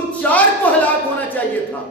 ان 4 کو ہلاک ہونا چاہیے تھا.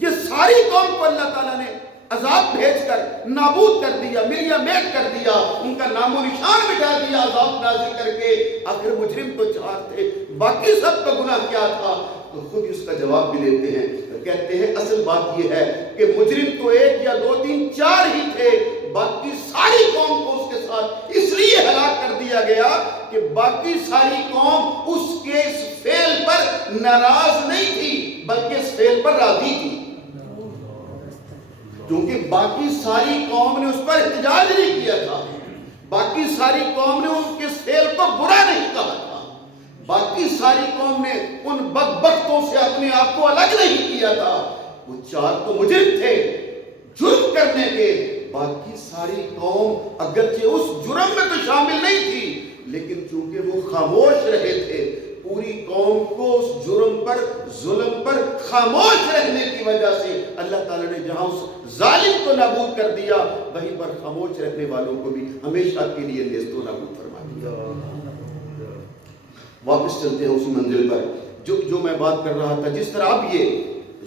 یہ ساری قوم کو اللہ تعالیٰ نے عذاب بھیج کر نابود کر دیا, ملیا میٹ کر دیا, ان کا نام و نشان مٹا دیا عذاب نازل کر کے. آخر مجرم تو 4 تھے, باقی سب کا گناہ کیا تھا؟ تو خود اس کا جواب بھی لیتے ہیں, کہتے ہیں اصل بات یہ ہے کہ مجرم تو 1 یا 2 3 4 ہی تھے, باقی ساری قوم کو اس کے ساتھ اس لیے ہلاک کر دیا گیا کہ باقی ساری قوم اس کے اس فعل پر ناراض نہیں تھی بلکہ اس فعل پر راضی تھی. کیونکہ باقی ساری قوم نے اس پر احتجاج نہیں کیا تھا, باقی ساری قوم نے ان کے فعل کو برا نہیں کہا تھا, باقی ساری قوم نے ان بدبختوں سے اپنے آپ کو الگ نہیں کیا تھا. وہ 4 تو مجرم تھے جرم کرنے کے, باقی ساری قوم اگرچہ اس جرم میں تو شامل نہیں تھی لیکن چونکہ وہ خاموش رہے تھے, پوری قوم کو اس جرم پر ظلم پر خاموش رہنے کی وجہ سے اللہ تعالیٰ نے جہاں اس ظالم کو نابود کر دیا وہیں پر خاموش رہنے والوں کو بھی ہمیشہ کے لیے نیست و نابود فرما دیا. واپس چلتے ہیں اسی منزل پر جو میں بات کر رہا تھا. جس طرح اب یہ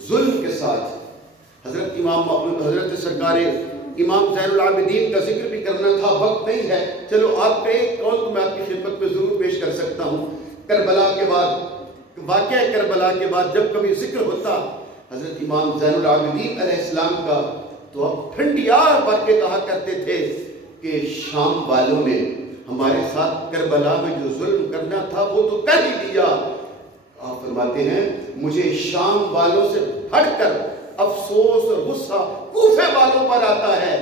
ظلم کے ساتھ حضرت سرکار امام زین العابدین کا ذکر بھی کرنا تھا, وقت نہیں ہے. چلو آپ کا ایک قول تو میں آپ کی خدمت میں ضرور پیش کر سکتا ہوں. کربلا کے بعد, واقعہ کربلا کے بعد جب کبھی ذکر ہوتا حضرت امام زین العابدین علیہ السلام کا, تو اب ٹھنڈی آہ بھر کے کہا کرتے تھے کہ شام والوں نے ہمارے ساتھ کربلا میں جو ظلم کرنا تھا وہ تو کر ہی دیا. آپ فرماتے ہیں مجھے شام والوں سے ہٹ کر افسوس اور غصہ کوفے والوں پر آتا ہے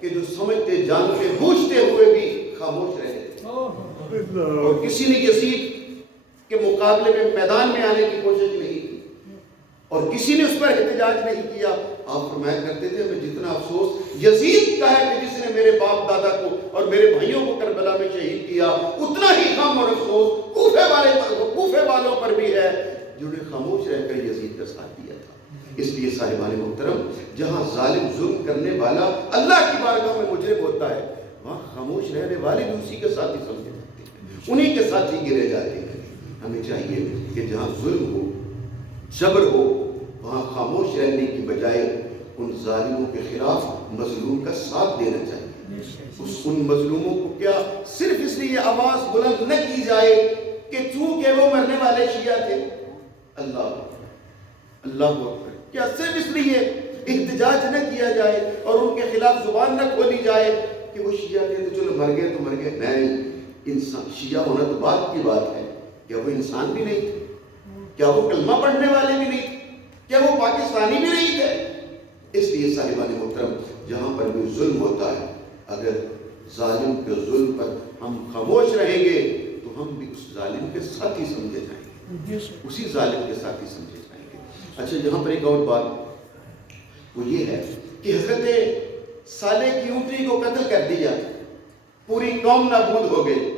کہ جو سمجھتے جانتے بوجھتے ہوئے بھی خاموش رہے تھے اور کسی نے یزید کے مقابلے میں میدان میں آنے کی کوشش نہیں کی اور کسی نے اس پر احتجاج نہیں کیا. آپ فرمایا کرتے تھے میں جتنا افسوس یزید کا ہے کہ جس نے میرے باپ دادا کو اور میرے بھائیوں کو کربلا میں شہید کیا, اتنا ہی غم اور افسوس کوفے والوں پر بھی ہے جنہوں نے خاموش رہ کر یزید کا ساتھ دیا تھا. اس لیے صاحبان محترم, جہاں ظالم ظلم کرنے والا اللہ کی بارگاہ میں مجرم ہوتا ہے وہاں خاموش رہنے والے بھی اسی کے ساتھ ہی سمجھے جاتے ہیں, انہی کے ساتھ ہی گرے جاتے ہیں. ہمیں چاہیے کہ جہاں ظلم ہو جبر ہو وہاں خاموش رہنے کی بجائے ان ظالموں کے خلاف مظلوم کا ساتھ دینا چاہیے. ان مظلوموں کو کیا صرف اس لیے آواز بلند نہ کی جائے کہ چونکہ وہ مرنے والے شیعہ تھے, اللہ اکبر, کیا صرف اس لیے احتجاج نہ کیا جائے اور ان کے خلاف زبان نہ کھولی جائے کہ وہ شیعہ تھے تو چلو مر گئے تو مر گئے. نہیں, انسان شیعہ ہونا تو بات کی بات ہے, کیا وہ انسان بھی نہیں تھے؟ کیا وہ کلمہ پڑھنے والے بھی نہیں تھے؟ کیا وہ پاکستانی بھی نہیں تھے؟ اس لیے صاحبان محترم, جہاں پر بھی ظلم ہوتا ہے اگر ظالم کے ظلم پر ہم خاموش رہیں گے تو ہم بھی اس ظالم کے ساتھ ہی سمجھے جائیں گے, اسی ظالم کے ساتھ ہی سمجھے جائیں گے. اچھا, یہاں پر ایک اور بات وہ یہ ہے کہ حضرت صالح کی اونٹنی کو قتل کر دیا, پوری قوم نابود ہو گئی.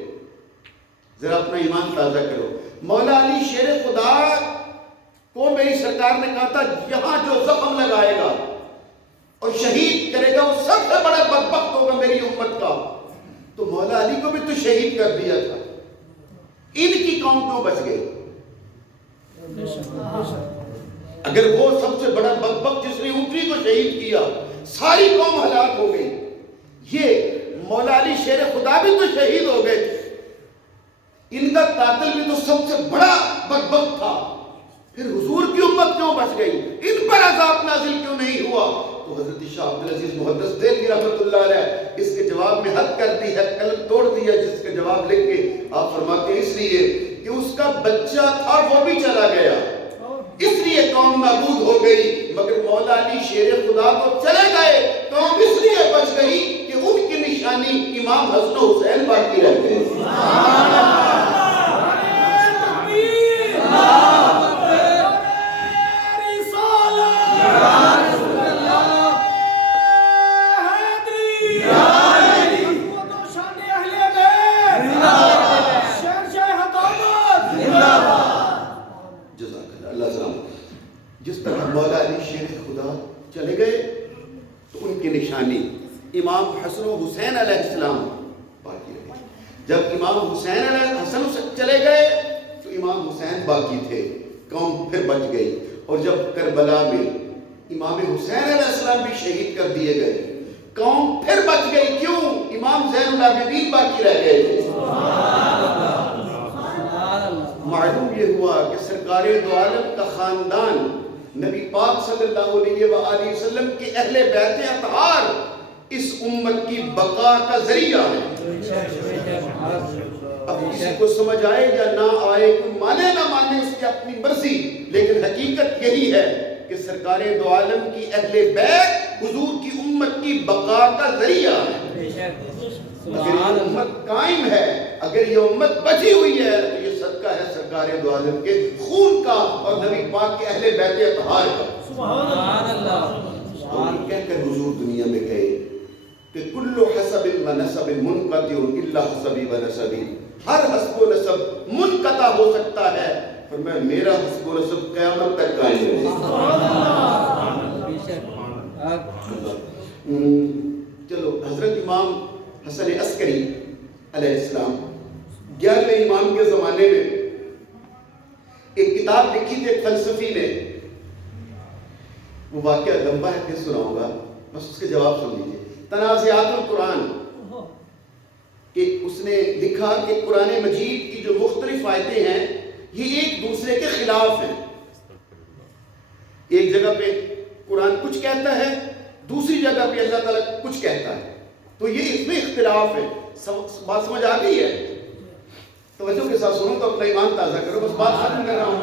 ذرا اپنا ایمان تازہ کرو. مولا علی شیر خدا کو میری سرکار نے کہا تھا یہاں جو زخم لگائے گا اور شہید کرے گا وہ سب سے بڑا بدبخت ہوگا میری امت کا. تو مولا علی کو بھی تو شہید کر دیا تھا, ان کی قوم کیوں بچ گئی؟ اگر وہ سب سے بڑا بدبخت جس نے اونٹنی کو شہید کیا ساری قوم ہلاک ہو گئی, یہ مولا علی شیر خدا بھی تو شہید ہو گئے تھے, ان کا قاتل بھی تو سب سے بڑا بدبخت تھا, پھر حضور کی امت کیوں بچ گئی؟ ان پر عذاب نازل کیوں نہیں ہوا؟ تو حضرت شاہ عبدالعزیز محدث دہلوی رحمۃ اللہ علیہ اس کے جواب میں حد کر دی ہے, قلم توڑ دیا جس کے جواب لکھ کے آپ فرماتے ہیں اس لیے کہ اس کا بچہ تھا وہ بھی چلا گیا, اس لیے قوم نابود ہو گئی, مگر مولا علی شیر خدا تو چلے گئے, قوم اس لیے بچ گئی کہ ان کی نشانی امام حسن و حسین باقی رہ گئے. جس طرح مولا علی شیر خدا چلے گئے تو ان کی نشانی امام حسن و حسین علیہ السلام باقی رہے. جب امام حسین علیہ حسن چلے گئے تو امام حسین باقی تھے. قوم پھر بچ گئی. اور جب کربلا میں امام حسین علیہ السلام بھی شہید کر دیے گئے, قوم پھر بچ گئی. کیوں؟ امام زین العابدین باقی رہ گئے تھے. معلوم یہ ہوا کہ سرکار دو عالم کا خاندان نبی پاک صلی اللہ علیہ وآلہ وسلم کے اہل بیت اطہار اس امت کی بقا کا ذریعہ ہے. اب کسی کو سمجھ آئے یا نہ آئے, کوئی مانے نہ مانے, اس کی اپنی مرضی, لیکن حقیقت یہی ہے کہ سرکار دو عالم کی اہل بیت حضور کی امت کی بقا کا ذریعہ ہے. اگر یہ امت قائم ہے, اگر یہ امت بچی ہوئی ہے, تو یہ صدقہ ہے سرکار دو عالم کے خون کا اور نبی پاک کے اہل بیت اطہار کا. سبحان اللہ. اور کہہ کر حضور دنیا میں گئے کہ کل حسب و نسب منقطع الا حسبی و نسبی, ہر حسب و نسب منقطع ہو سکتا ہے, فرمایا میرا حسب و نسب قیامت تک قائم ہے. چلو, حضرت امام حسن عسکری علیہ السلام 11ویں امام کے زمانے میں ایک کتاب لکھی تھی ایک فلسفی نے. وہ واقعہ لمبا ہے, پھر سناؤں گا, بس اس کے جواب سن لیجیے. تنازعات القرآن, کہ اس نے لکھا کہ قرآن مجید کی جو مختلف آیتیں ہیں یہ ایک دوسرے کے خلاف ہیں. ایک جگہ پہ قرآن کچھ کہتا ہے, دوسری جگہ پہ اللہ تعالیٰ کچھ کہتا ہے, تو یہ اس میں اختلاف ہے. بات سمجھ آ گئی ہے؟ توجہ کے ساتھ سنو تو اپنا ایمان تازہ کرو, بس بات ختم کر رہا ہوں.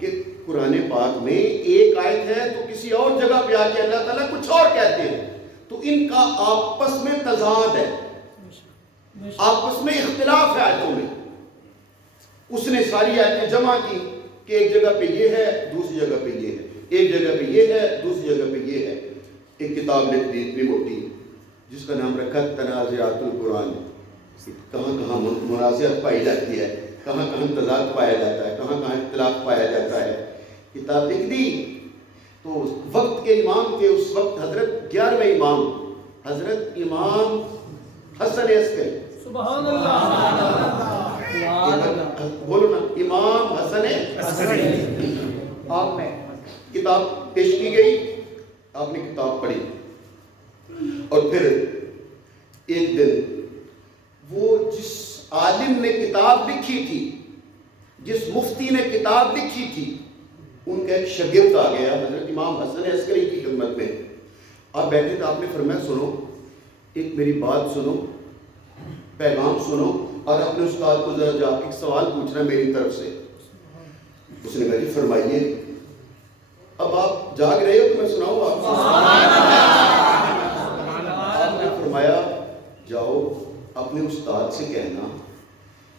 کہ قرآن پاک میں ایک آیت ہے تو کسی اور جگہ پہ آ کے اللہ تعالیٰ کچھ اور کہتے ہیں, تو ان کا آپس میں تضاد ہے, آپس میں اختلاف ہے آیتوں میں. اس نے ساری آیتیں جمع کی کہ ایک جگہ پہ یہ ہے, دوسری جگہ پہ یہ ہے, ایک جگہ پہ یہ ہے, دوسری جگہ پہ یہ ہے. ایک کتاب لکھ دی اتنی موٹی جس کا نام رکھا تنازعات القرآن. کہاں کہاں منازعت پائی جاتی ہے, کہاں کہاں تضاد پایا جاتا ہے, کہاں کہاں اختلاف پایا جاتا ہے. کتاب لکھ دی. تو وقت کے امام تھے اس وقت حضرت 11ویں امام حضرت امام حسن عسکری. سبحان اللہ. بولو نا, امام حسن عسکری. آپ میں کتاب پیش کی گئی, آپ نے کتاب پڑھی, اور پھر ایک دن وہ جس عالم نے کتاب لکھی تھی, جس مفتی نے کتاب لکھی تھی, ان کا ایک شاگرد آ گیا حضرت امام حسن عسکری کی خدمت میں. آپ بیٹھے تھے, آپ نے فرمایا سنو, ایک میری بات سنو, پیغام سنو, اور اپنے استاد کو ذرا جا کے ایک سوال پوچھنا میری طرف سے. اس نے کہا جی فرمائیے. اب آپ جاگ رہے ہو تو میں سناؤں آپ کو. آپ نے فرمایا جاؤ اپنے استاد سے کہنا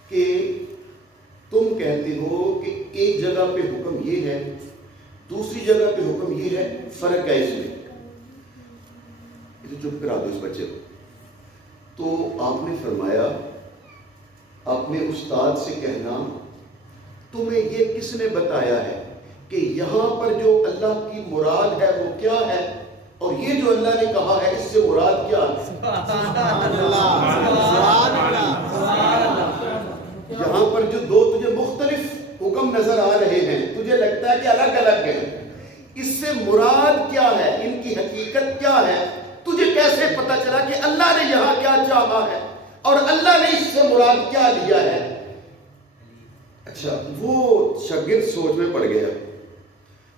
کہ تم کہتے ہو کہ ایک جگہ پہ حکم یہ ہے, دوسری جگہ پہ حکم یہ ہے, فرق ہے اس میں. چپ کرا دو اس بچے کو. تو آپ نے فرمایا اپنے استاد سے کہنا تمہیں یہ کس نے بتایا ہے کہ یہاں پر جو اللہ کی مراد ہے وہ کیا ہے, اور یہ جو اللہ نے کہا ہے اس سے مراد کیا ہے. یہاں پر جو دو تجھے مختلف حکم نظر آ رہے ہیں, تجھے لگتا ہے کہ الگ الگ ہیں, اس سے مراد کیا ہے, ان کی حقیقت کیا ہے, تجھے کیسے پتا چلا کہ اللہ نے یہاں کیا چاہا ہے اور اللہ نے اس سے مراد کیا لیا ہے. اچھا, وہ شاگرد سوچ میں پڑ گیا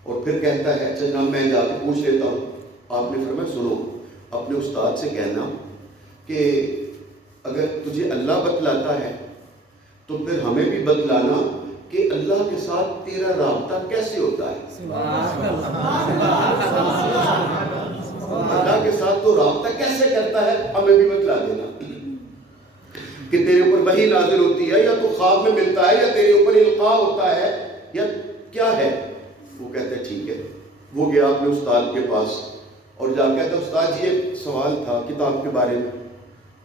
اور پھر کہتا ہے اچھا جناب میں جا کے پوچھ لیتا ہوں. آپ نے فرمایا سنو, اپنے استاد سے کہنا کہ اگر تجھے اللہ بتلاتا ہے تو پھر ہمیں بھی بتلانا کہ اللہ کے ساتھ تیرا رابطہ کیسے ہوتا ہے. اللہ کے ساتھ تو رابطہ کیسے کرتا ہے ہمیں بھی بتلا دینا, کہ تیرے اوپر وحی نازل ہوتی ہے یا تو خواب میں ملتا ہے یا تیرے اوپر القاء ہوتا ہے یا کیا ہے. وہ کہتا ہے ٹھیک ہے. وہ گیا اپنے استاد کے پاس اور جا کہتا استاد جی ایک سوال تھا کتاب کے بارے میں.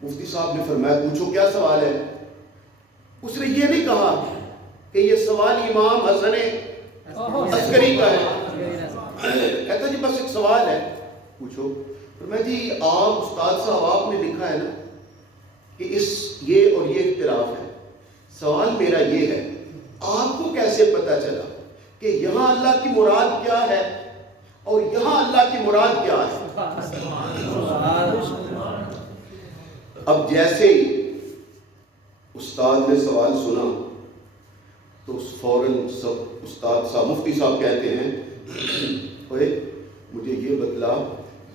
مفتی صاحب نے فرمایا پوچھو کیا سوال ہے. اس نے یہ نہیں کہا کہ یہ سوال امام حسن عسکری کا ہے, کہتا جی بس ایک سوال ہے پوچھو. فرمایا جی آپ استاد صاحب آپ نے لکھا ہے نا کہ اس یہ اور یہ اختلاف ہے, سوال میرا یہ ہے آپ کو کیسے پتا چلا کہ یہاں اللہ کی مراد کیا ہے اور یہاں اللہ کی مراد کیا ہے؟ اب جیسے ہی استاد نے سوال سنا تو فوراً سب استاد صاحب مفتی صاحب کہتے ہیں اوے مجھے یہ بتلا،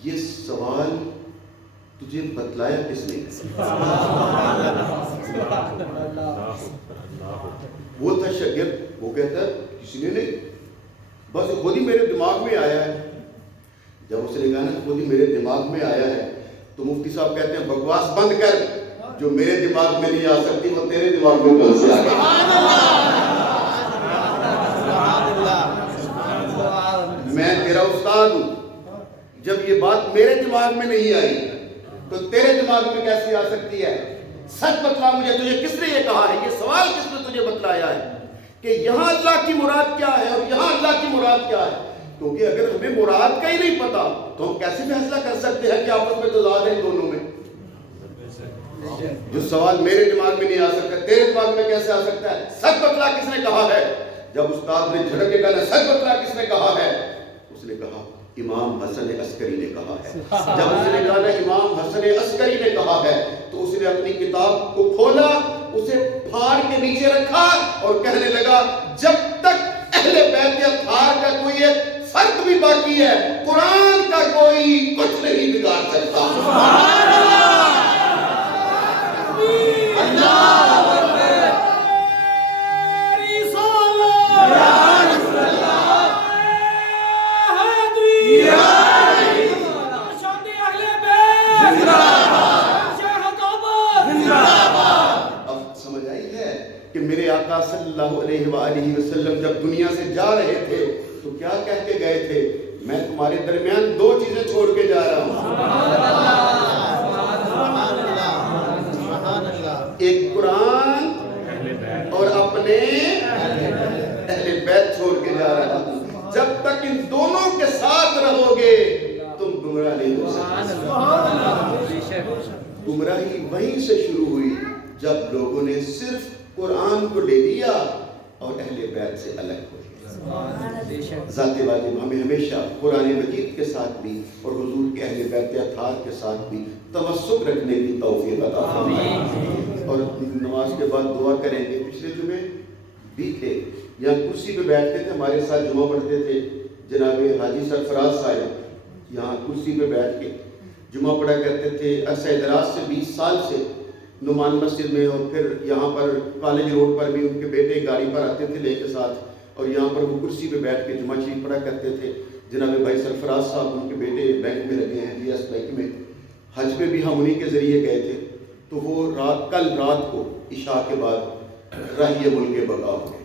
یہ سوال تجھے بتلایا کس نے؟ وہ تھا شاگرد، وہ کہتا ہے کسی نے نہیں، بس خود ہی میرے دماغ میں آیا ہے۔ جب اس نے کہا نا خود ہی میرے دماغ میں آیا ہے تو مفتی صاحب کہتے ہیں بکواس بند کر، جو میرے دماغ میں نہیں آ سکتی وہ تیرے دماغ میں کہاں سے آ گئی؟ میں تیرا استاد ہوں، جب یہ بات میرے دماغ میں نہیں آئی تو تیرے دماغ میں کیسے آ سکتی ہے؟ سچ بتلا مجھے، تجھے کس نے یہ کہا ہے؟ یہ سوال کس نے تجھے بتلایا ہے کہ یہاں اللہ کی مراد کیا ہے اور یہاں اللہ کی مراد کیا ہے؟ کیونکہ اگر ہمیں مراد کا ہی نہیں پتا تو ہم کیسے فیصلہ کر سکتے ہیں کہ آپس میں تضاد ہے ان دونوں میں؟ جو سوال میرے دماغ میں نہیں آ سکتا تیرے دماغ میں کیسے آ سکتا ہے؟ سچ بتلا کس نے کہا ہے؟ جب استاد نے جھڑک کے کہا سچ بتلا کس نے کہا ہے؟ اس نے کہا امام حسن عسکری نے کہا ہے۔ جب اس نے کہا امام حسن عسکری نے کہا ہے تو اس نے اپنی کتاب کو کھولا، اسے پھاڑ کے نیچے رکھا اور کہنے لگا جب تک اہل بیت اطہار کا کوئی ایک فرق بھی باقی ہے قرآن کا کوئی کچھ نہیں بگاڑ سکتا۔ کہ میرے آقا صلی اللہ علیہ وآلہ وسلم جب دنیا سے جا رہے تھے تو کیا کہہ کے گئے تھے؟ میں تمہارے درمیان دو چیزیں چھوڑ کے جا رہا ہوں، ایک قرآن اور اپنے اہل بیت چھوڑ کے جا رہا ہوں۔ جب تک ان دونوں کے ساتھ رہو گے تم گمراہ نہیں ہو سکتے۔ گمراہی وہیں سے شروع ہوئی جب لوگوں نے صرف قرآن کو لے لیا اور اہل بیت سے الگ ہو گئے۔ ذات واجب ہمیں ہمیشہ قرآن مجید کے ساتھ بھی اور حضور کے اہل بیت اطہار کے ساتھ بھی تمسک رکھنے کی توفیق عطا فرمائے۔ اور نماز کے بعد دعا کریں گے۔ پچھلے جمعے بھی تھے، یہاں کرسی پہ بیٹھتے تھے، ہمارے ساتھ جمعہ پڑھتے تھے جناب حاجی سرفراز صاحب، یہاں کرسی پہ بیٹھ کے جمعہ پڑھا کرتے تھے۔ عرصہ دراز سے 20 سال سے نعمان مسجد میں، اور پھر یہاں پر کالج روڈ پر بھی ان کے بیٹے گاڑی پر آتے تھے لے کے ساتھ، اور یہاں پر وہ کرسی پہ بیٹھ کے جمعہ شریف پڑھا کرتے تھے۔ جناب بھائی سرفراز صاحب ان کے بیٹے بینک میں لگے ہیں، جی ایس بینک میں۔ حج پہ بھی ہم انہی کے ذریعے گئے تھے، تو وہ کل رات کو عشاء کے بعد راہی ملک بقا ہو گئے۔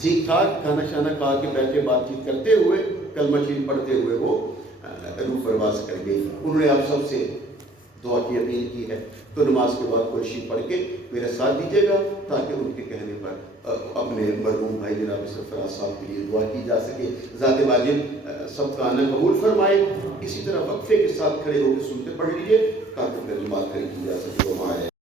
ٹھیک ٹھاک کھانا شانا کھا کے بیٹھے بات چیت کرتے ہوئے کلمہ شریف پڑھتے ہوئے وہ روح پرواز کر گئی۔ انہوں نے آپ سب سے دعا کی اپیل کی ہے، تو نماز کے بعد کوئی شریف پڑھ کے میرا ساتھ دیجیے گا تاکہ ان کے کہنے پر اپنے مرحوم بھائی جناب سرفراز صاحب کے لیے دعا کی جا سکے۔ ذات واجب سب کا آنا قبول فرمائے۔ اسی طرح وقفے کے ساتھ کھڑے ہو کے سنتے پڑھ لیجیے تاکہ پھر نماز کھڑی کی جا سکے۔